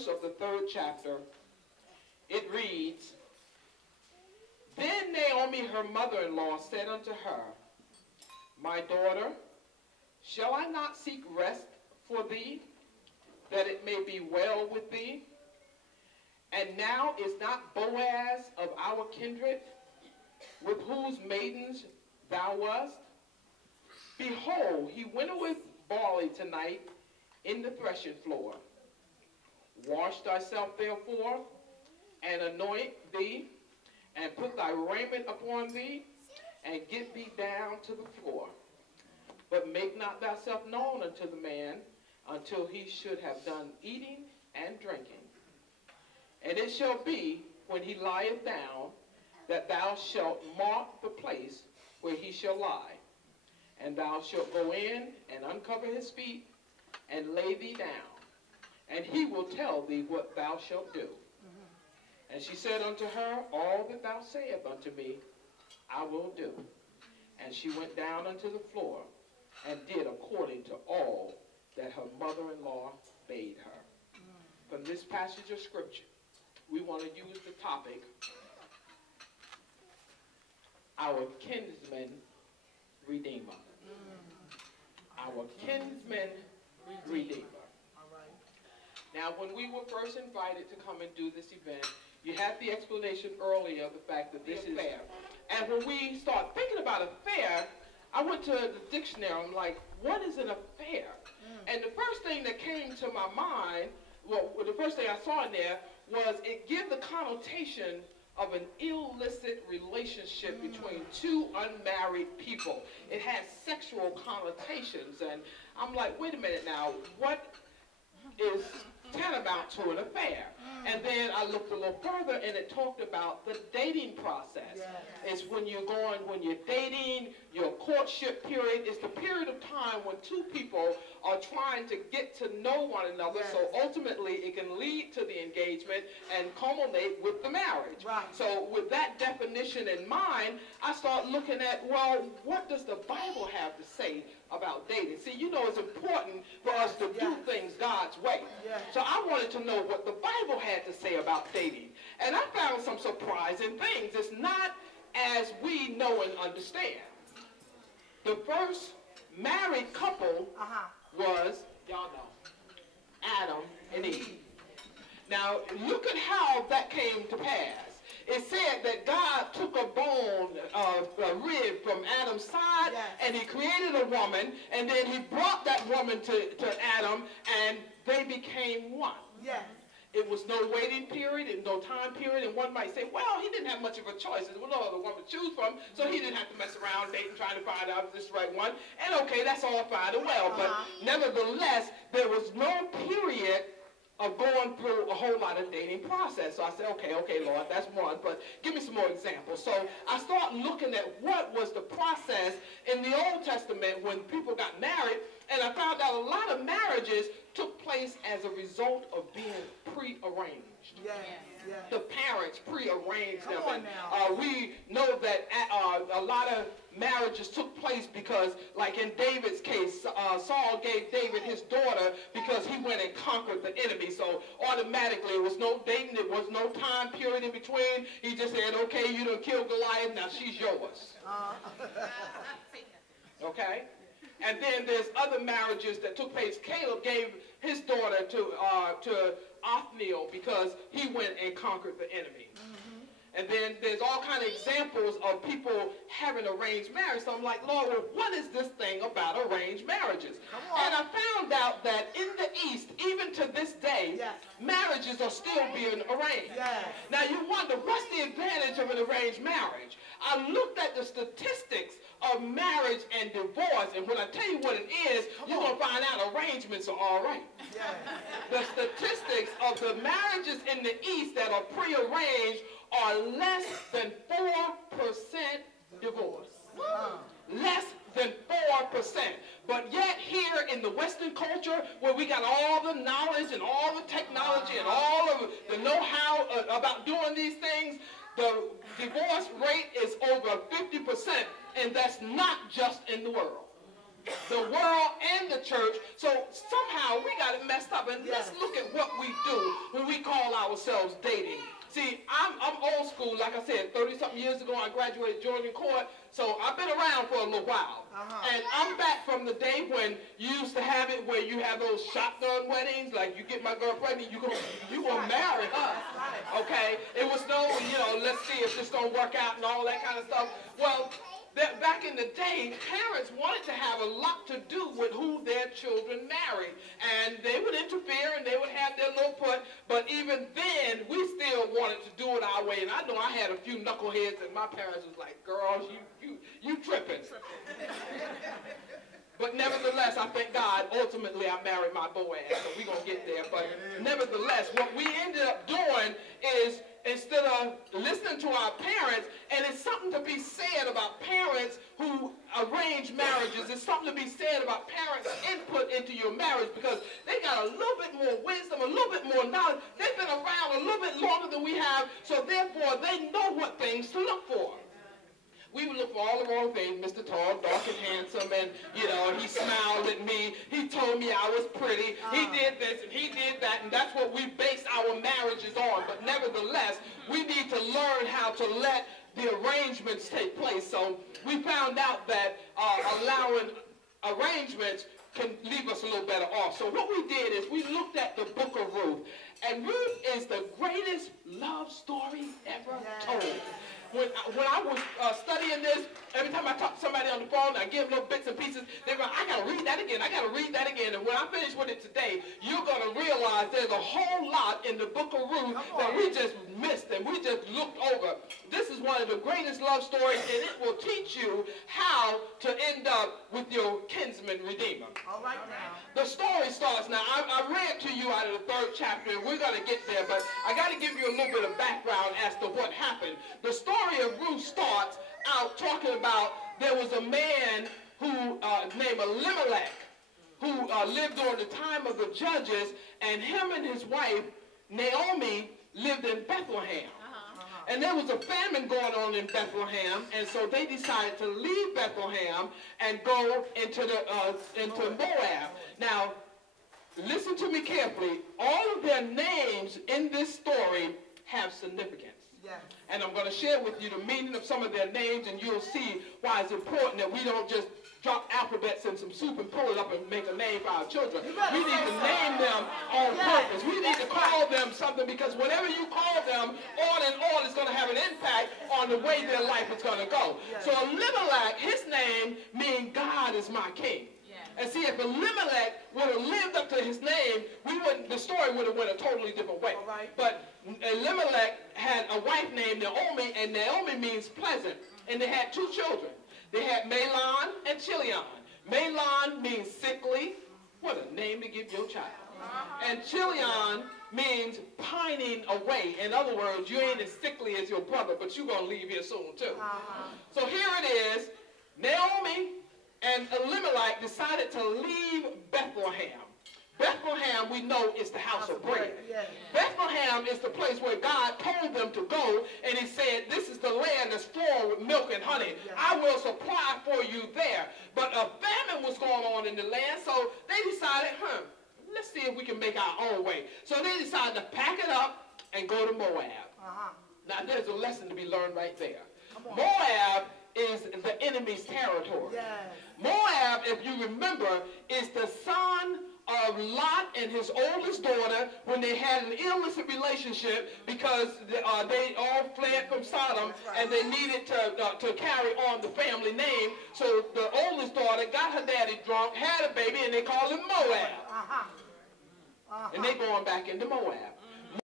verse of the 3rd chapter, it reads, Then Naomi, her mother-in-law, said unto her, My daughter, shall I not seek rest for thee, that it may be well with thee? And now is not Boaz of our kindred, with whose maidens thou wast? Behold, he winnoweth barley tonight in the threshing floor. Wash thyself therefore, and anoint thee, and put thy raiment upon thee, and get thee down to the floor. But make not thyself known unto the man, until he should have done eating and drinking. And it shall be, when he lieth down, that thou shalt mark the place where he shall lie. And thou shalt go in and uncover his feet, and lay thee down. And he will tell thee what thou shalt do. And she said unto her, All that thou sayest unto me, I will do. And she went down unto the floor, and did according to all that her mother-in-law bade her. From this passage of scripture, we want to use the topic, our kinsman redeemer. Our kinsman redeemer. Now, when we were first invited to come and do this event, you had the explanation earlier of the fact that this is fair. And when we start thinking about a fair, I went to the dictionary. I'm like, what is an affair? And the first thing that came to my mind, well, the first thing I saw in there was it gives the connotation of an illicit relationship between two unmarried people. It has sexual connotations. And I'm like, wait a minute now, what is tantamount to an affair? And then I looked a little further, and it talked about the dating process. It's when you're dating, your courtship period. It's the period of time when two people are trying to get to know one another, so ultimately it can lead to the engagement and culminate with the marriage. So with that definition in mind, I start looking at, well, what does the Bible have to say about dating? See, you know, it's important for us to do things God's way. So I wanted to know what the Bible had to say about dating. And I found some surprising things. It's not as we know and understand. The first married couple was, y'all know, Adam and Eve. Now, look at how that came to pass. It said that God took a bone, a rib from Adam's side, and he created a woman, and then he brought that woman to Adam, and they became one. It was no waiting period and no time period, and one might say, well, he didn't have much of a choice. There was no other woman to choose from, so he didn't have to mess around dating, trying to find out if this is the right one. And okay, that's all fine and well, but nevertheless, there was no period of going through a whole lot of dating process. So I said, okay, Lord, that's one, but give me some more examples. So I start looking at what was the process in the Old Testament when people got married, and I found out a lot of marriages took place as a result of being prearranged. The parents prearranged them. And, we know that a lot of marriages took place because, like in David's case, Saul gave David his daughter because he went and conquered the enemy. So automatically, it was no dating, there was no time period in between. He just said, okay, you done killed Goliath, now she's yours. Okay? And then there's other marriages that took place. Caleb gave his daughter to Othniel because he went and conquered the enemy. And then there's all kind of examples of people having arranged marriage. So I'm like, Lord, well, what is this thing about arranged marriages? And I found out that in the East, even to this day, marriages are still being arranged. Now you wonder, what's the advantage of an arranged marriage? I looked at the statistics of marriage and divorce, and when I tell you what it is, you're going to find out arrangements are all right. The statistics of the marriages in the East that are prearranged are less than 4% divorce. Less than 4%. But yet here in the Western culture, where we got all the knowledge and all the technology and all of the know-how about doing these things, the divorce rate is over 50%, and that's not just in the world. The world and the church. So somehow we got it messed up. And let's look at what we do ourselves dating. See, I'm old school. Like I said, 30-something years ago, I graduated Georgian Court, so I've been around for a little while. And I'm back from the day when you used to have it where you have those shotgun weddings, like you get my girl pregnant, you gonna marry her, okay? It was no, let's see if this gonna work out and all that kind of stuff. Well, back in the day, parents wanted to have a lot to do with who their children married. And they would interfere and they would have their little put, but even then, we still wanted to do it our way. And I know I had a few knuckleheads and my parents was like, girls, you tripping. But nevertheless, I thank God, ultimately I married my Boaz, so we're going to get there. But nevertheless, what we ended up doing is, instead of listening to our parents, and it's something to be said about parents who arrange marriages, it's something to be said about parents' input into your marriage, because they got a little bit more wisdom, a little bit more knowledge. They've been around a little bit longer than we have, so therefore they know what things to look for. We would look for all the wrong things. Mr. Tall, dark, and handsome, and, he smiled at me. He told me I was pretty. He did this, and he did that, and that's what we base our marriages on. But nevertheless, we need to learn how to let the arrangements take place. So we found out that allowing arrangements can leave us a little better off. So what we did is we looked at the book of Ruth, and Ruth is the greatest love story ever told. When I was studying this, every time I talk to somebody on the phone, I give little bits and pieces, they go, I got to read that again, I got to read that again. And when I finish with it today, you're going to realize there's a whole lot in the book of Ruth that we just missed and we just looked over. This is one of the greatest love stories, and it will teach you how to end up with your kinsman redeemer. All right now. The story starts now. I read to you out of the 3rd chapter, and we're going to get there, but I got to give you a little bit of background as to what happened. The story of Ruth starts out talking about there was a man who named Elimelech who lived during the time of the judges, and him and his wife Naomi lived in Bethlehem. And there was a famine going on in Bethlehem, and so they decided to leave Bethlehem and go into Moab. Now, listen to me carefully. All of their names in this story have significance. Yes. And I'm going to share with you the meaning of some of their names, and you'll see why it's important that we don't just drop alphabets in some soup and pull it up and make a name for our children. We need to name them on purpose. We need to call them something, because whatever you call them, on and on, is going to have an impact on the way their life is going to go. So Elimelech, his name means God is my king. And see, if Elimelech would have lived up to his name, the story would have went a totally different way. But Elimelech had a wife named Naomi, and Naomi means pleasant. And they had 2 children. They had Mahlon and Chilion. Mahlon means sickly. What a name to give your child. And Chilion means pining away. In other words, you ain't as sickly as your brother, but you're going to leave here soon too. So here it is. Naomi and Elimelech decided to leave Bethlehem. Bethlehem, we know, is the house of bread. Bethlehem is the place where God told them to go, and he said, this is the land that's flowing with milk and honey. I will supply for you there. But a famine was going on in the land, so they decided, let's see if we can make our own way. So they decided to pack it up and go to Moab. Now, there's a lesson to be learned right there. Moab is the enemy's territory. Moab, if you remember, is the son of Lot and his oldest daughter when they had an illicit relationship, because they all fled from Sodom, and they needed to carry on the family name. So the oldest daughter got her daddy drunk, had a baby, and they called him Moab. And they're going back into Moab.